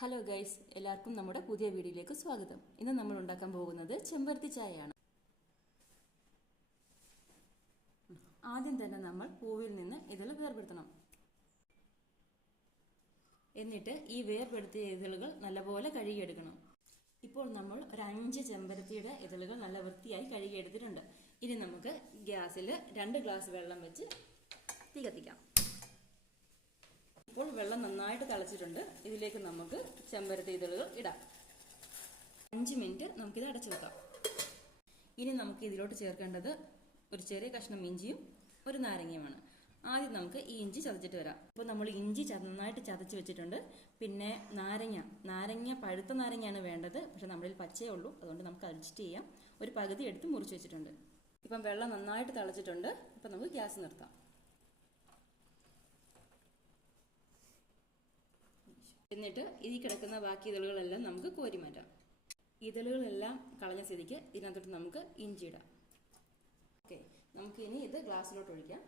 Hello guys, എല്ലാവർക്കും നമ്മുടെ പുതിയ വീഡിയോയിലേക്ക് സ്വാഗതം. ഇന്ന് നമ്മൾ ഉണ്ടാക്കാൻ പോകുന്നത് ചെമ്പരത്തി ചായയാണ്. ആദ്യം തന്നെ നമ്മൾ പൂവിൽ നിന്ന് ഇതൾ വേർപെടുത്തണം. എന്നിട്ട് ഈ വേർപെടുത്തിയ ഇതളുകൾ നല്ലപോലെ കഴുകിയെടുക്കണം. ഇപ്പോൾ നമ്മൾ ഒരു 5 ചെമ്പരത്തിയുടെ ഇതളുകൾ നല്ല വൃത്തിയായി കഴുകിയെടുത്തിട്ടുണ്ട്. ഇനി നമുക്ക് ഗ്യാസിൽ 2 ഗ്ലാസ് വെള്ളം വെച്ച് തീ കത്തിക്കാം. ഇപ്പോൾ വെള്ളം നന്നായിട്ട് തിളച്ചിട്ടുണ്ട്. ഇതിലേക്ക് നമുക്ക് ചെമ്പരത്തി ഇതളുകൾ ഇടാം. 5 മിനിറ്റ് നമുക്കിത് അടച്ചു വെക്കാം. ഇനി നമുക്ക് ഇതിലോട്ട് ചേർക്കേണ്ടത് ഒരു ചെറിയ കഷ്ണം ഇഞ്ചിയും ഒരു നാരങ്ങയുമാണ്. ആദ്യം നമുക്ക് ഈ ഇഞ്ചി ചതച്ചിട്ട് വരാം. ഇപ്പോൾ നമ്മൾ ഇഞ്ചി നന്നായിട്ട് ചതച്ച് വെച്ചിട്ടുണ്ട്. പിന്നെ നാരങ്ങ പഴുത്ത നാരങ്ങയാണ് വേണ്ടത്. പക്ഷെ നമ്മളിൽ പച്ചയേ ഉള്ളൂ, അതുകൊണ്ട് നമുക്ക് അഡ്ജസ്റ്റ് ചെയ്യാം. ഒരു പകുതി എടുത്ത് മുറിച്ച് വെച്ചിട്ടുണ്ട്. ഇപ്പം വെള്ളം നന്നായിട്ട് തിളച്ചിട്ടുണ്ട്. ഇപ്പം നമുക്ക് ഗ്യാസ് നിർത്താം. എന്നിട്ട് ഈ കിടക്കുന്ന ബാക്കി ഇതളുകളെല്ലാം നമുക്ക് കോരി മാറ്റാം. ഇതളുകളെല്ലാം കളഞ്ഞ സ്ഥിതിക്ക് ഇതിനകത്തോട്ട് നമുക്ക് ഇഞ്ചി ഇടാം. ഓക്കെ, നമുക്ക് ഇനി ഇത് ഗ്ലാസ്സിലോട്ട് ഒഴിക്കാം.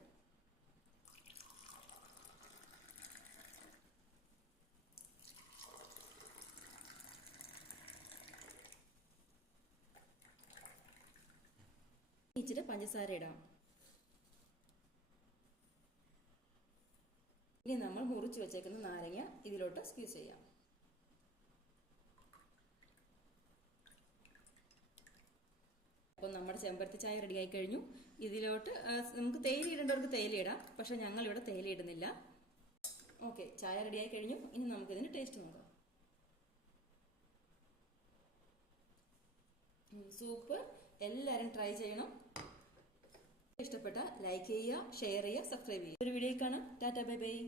ഇച്ചിരി പഞ്ചസാര ഇടാം. ഇനി നമ്മൾ മുറിച്ച് വെച്ചേക്കുന്ന നാരങ്ങ ഇതിലോട്ട് സ്ക്വീസ് ചെയ്യാം. അപ്പോൾ നമ്മുടെ ചെമ്പരത്തി ചായ റെഡിയായി കഴിഞ്ഞു. ഇതിലോട്ട് നമുക്ക് തേയില ഇടേണ്ടവർക്ക് തേയില ഇടാം, പക്ഷെ ഞങ്ങളിവിടെ തേയില ഇടുന്നില്ല. ഓക്കെ, ചായ റെഡിയായി കഴിഞ്ഞു. ഇനി നമുക്കിതിന് ടേസ്റ്റ് നോക്കാം. സൂപ്പ്, എല്ലാവരും ട്രൈ ചെയ്യണം. ഇഷ്ടപ്പെട്ട ലൈക്ക് ചെയ്യുക, ഷെയർ ചെയ്യുക, സബ്സ്ക്രൈബ് ചെയ്യുക. ഒരു വീഡിയോ കാണാം. Tata, bye bye.